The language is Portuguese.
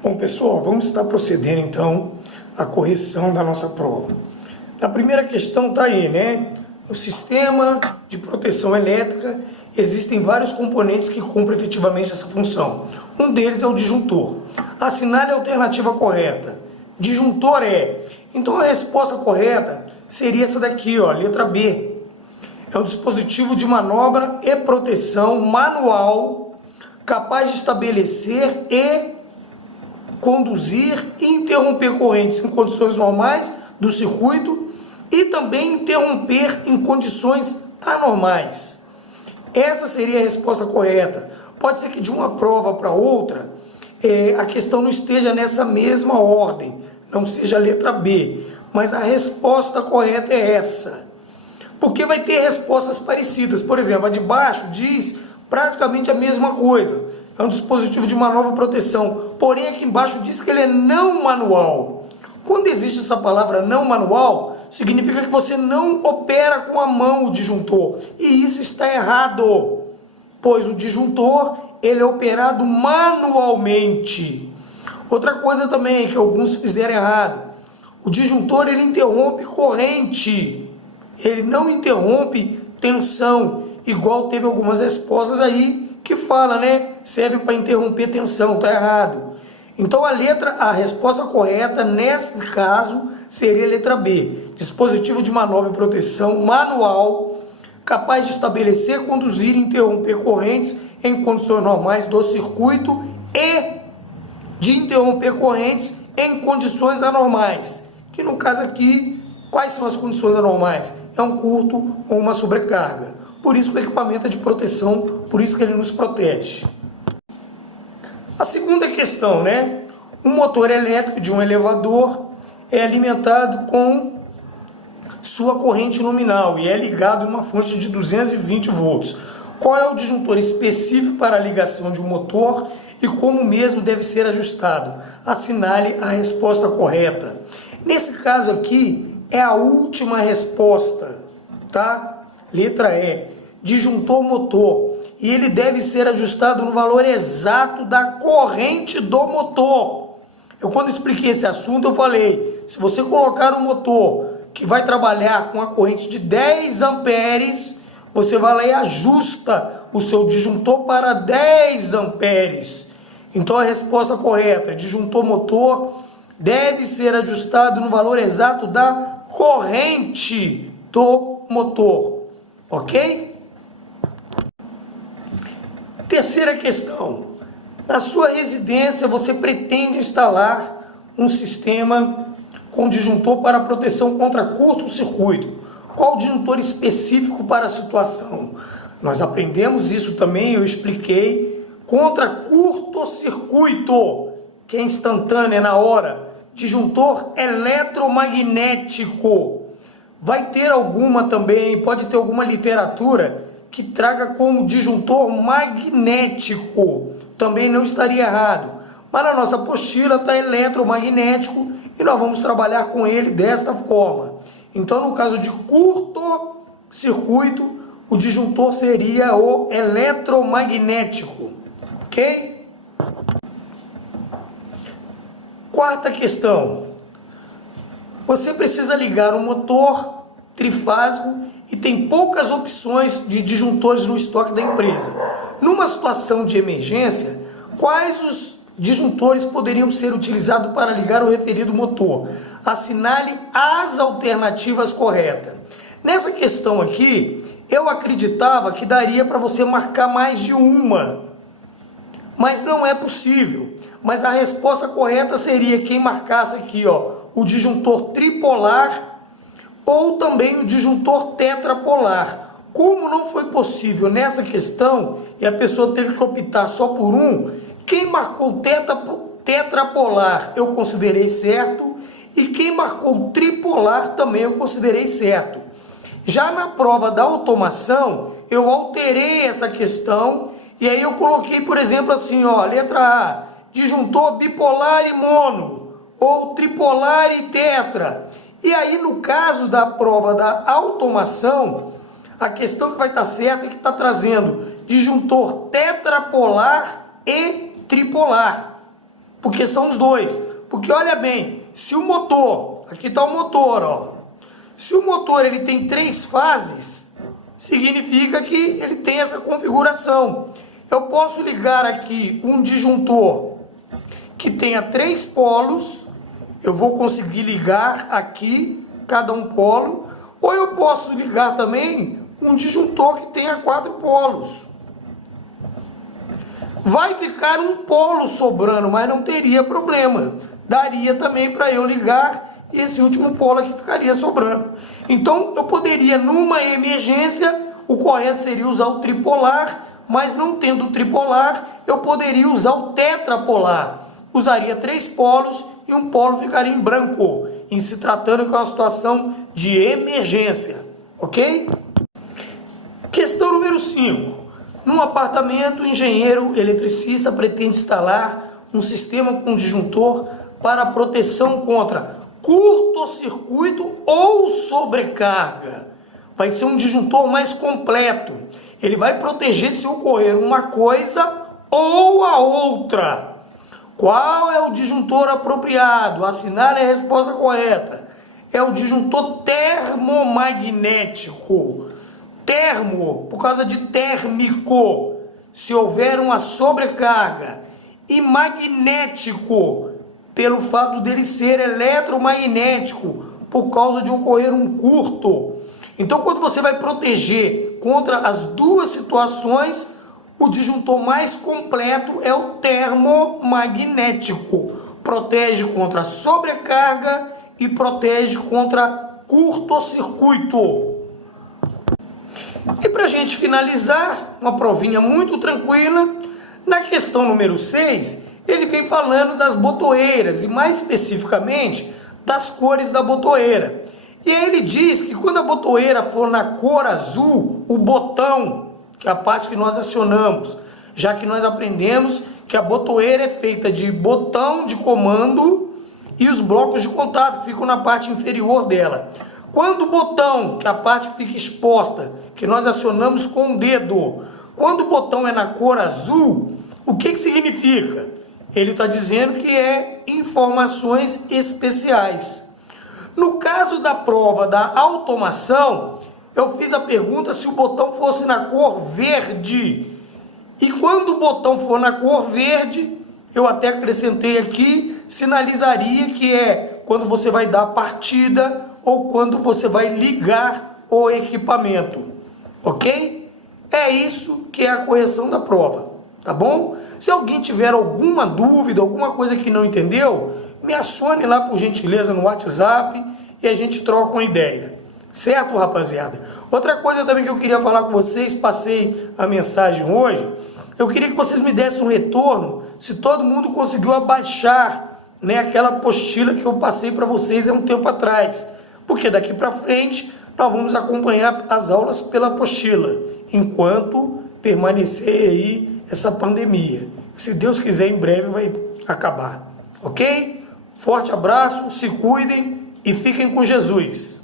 Bom, pessoal, vamos estar procedendo então à correção da nossa prova. Na primeira questão está aí, né? No sistema de proteção elétrica existem vários componentes que cumprem efetivamente essa função. Um deles é o disjuntor. Assinale a alternativa correta. Disjuntor é. Então a resposta correta seria essa daqui, ó, letra B. É um dispositivo de manobra e proteção manual capaz de estabelecer e conduzir e interromper correntes em condições normais do circuito e também interromper em condições anormais. Essa seria a resposta correta. Pode ser que de uma prova para outra a questão não esteja nessa mesma ordem, não seja a letra B, mas a resposta correta é essa. Porque vai ter respostas parecidas. Por exemplo, a de baixo diz praticamente a mesma coisa. É um dispositivo de manobra e proteção. Porém, aqui embaixo diz que ele é não manual. Quando existe essa palavra não manual, significa que você não opera com a mão o disjuntor. E isso está errado. Pois o disjuntor, ele é operado manualmente. Outra coisa também que alguns fizeram errado. O disjuntor, ele interrompe corrente. Ele não interrompe tensão, igual teve algumas respostas aí que fala, né? Serve para interromper tensão, tá errado. Então a resposta correta nesse caso seria a letra B. Dispositivo de manobra e proteção manual capaz de estabelecer, conduzir e interromper correntes em condições normais do circuito e de interromper correntes em condições anormais. Que no caso aqui, quais são as condições anormais? É um curto ou uma sobrecarga. Por isso o equipamento é de proteção, por isso que ele nos protege. A segunda questão, né? Um motor elétrico de um elevador é alimentado com sua corrente nominal e é ligado a uma fonte de 220 volts. Qual é o disjuntor específico para a ligação de um motor e como mesmo deve ser ajustado? Assinale a resposta correta. Nesse caso aqui, é a última resposta, tá? Letra E, disjuntor motor. E ele deve ser ajustado no valor exato da corrente do motor. Eu quando expliquei esse assunto, eu falei, se você colocar um motor que vai trabalhar com a corrente de 10 amperes, você vai lá e ajusta o seu disjuntor para 10 amperes. Então a resposta correta, disjuntor motor, deve ser ajustado no valor exato da corrente do motor, ok? Terceira questão, na sua residência você pretende instalar um sistema com disjuntor para proteção contra curto-circuito. Qual o disjuntor específico para a situação? Nós aprendemos isso também, eu expliquei, contra curto-circuito, que é instantâneo, é na hora. Disjuntor eletromagnético. Vai ter alguma também, pode ter alguma literatura que traga como disjuntor magnético. Também não estaria errado. Mas na nossa apostila está eletromagnético e nós vamos trabalhar com ele desta forma. Então, no caso de curto-circuito, o disjuntor seria o eletromagnético. Ok? Quarta questão, você precisa ligar um motor trifásico e tem poucas opções de disjuntores no estoque da empresa. Numa situação de emergência, quais os disjuntores poderiam ser utilizados para ligar o referido motor? Assinale as alternativas corretas. Nessa questão aqui, eu acreditava que daria para você marcar mais de uma, mas não é possível. Mas a resposta correta seria quem marcasse aqui, ó, o disjuntor tripolar ou também o disjuntor tetrapolar. Como não foi possível nessa questão e a pessoa teve que optar só por um, quem marcou tetrapolar eu considerei certo e quem marcou tripolar também eu considerei certo. Já na prova da automação, eu alterei essa questão e aí eu coloquei, por exemplo, assim, ó, letra A, disjuntor bipolar e mono, ou tripolar e tetra. E aí, no caso da prova da automação, a questão que vai estar certa é que está trazendo disjuntor tetrapolar e tripolar. porque são os dois. Porque olha bem, se o motor, aqui está o motor, ó. Se o motor ele tem 3 fases, significa que ele tem essa configuração. Eu posso ligar aqui um disjuntor que tenha 3 polos, eu vou conseguir ligar aqui cada um polo, ou eu posso ligar também um disjuntor que tenha 4 polos. Vai ficar um polo sobrando, mas não teria problema. Daria também para eu ligar esse último polo aqui, ficaria sobrando. Então eu poderia, numa emergência, o correto seria usar o tripolar, mas não tendo o tripolar, eu poderia usar o tetrapolar. Usaria 3 polos e um polo ficaria em branco, em se tratando de uma situação de emergência, ok? Questão número 5. Num apartamento, o engenheiro eletricista pretende instalar um sistema com disjuntor para proteção contra curto-circuito ou sobrecarga. Vai ser um disjuntor mais completo. Ele vai proteger se ocorrer uma coisa ou a outra. Qual é o disjuntor apropriado? Assinale a resposta correta. É o disjuntor termomagnético. Termo, por causa de térmico, se houver uma sobrecarga. E magnético, pelo fato dele ser eletromagnético, por causa de ocorrer um curto. Então, quando você vai proteger contra as duas situações, o disjuntor mais completo é o termomagnético. Protege contra sobrecarga e protege contra curto-circuito. E para a gente finalizar, uma provinha muito tranquila, na questão número 6, ele vem falando das botoeiras e mais especificamente das cores da botoeira. E aí ele diz que quando a botoeira for na cor azul, o botão, que é a parte que nós acionamos, já que nós aprendemos que a botoeira é feita de botão de comando e os blocos de contato que ficam na parte inferior dela. Quando o botão, que é a parte que fica exposta, que nós acionamos com o dedo, quando o botão é na cor azul, o que significa? Ele está dizendo que é informações especiais. No caso da prova da automação, eu fiz a pergunta se o botão fosse na cor verde. E quando o botão for na cor verde, eu até acrescentei aqui, sinalizaria que é quando você vai dar partida ou quando você vai ligar o equipamento. Ok? É isso que é a correção da prova. Tá bom? Se alguém tiver alguma dúvida, alguma coisa que não entendeu, me acione lá por gentileza no WhatsApp e a gente troca uma ideia. Certo, rapaziada? Outra coisa também que eu queria falar com vocês, passei a mensagem hoje, eu queria que vocês me dessem um retorno se todo mundo conseguiu abaixar, né, aquela apostila que eu passei para vocês há um tempo atrás. Porque daqui para frente nós vamos acompanhar as aulas pela apostila, enquanto permanecer aí essa pandemia. Se Deus quiser, em breve vai acabar. Ok? Forte abraço, se cuidem e fiquem com Jesus.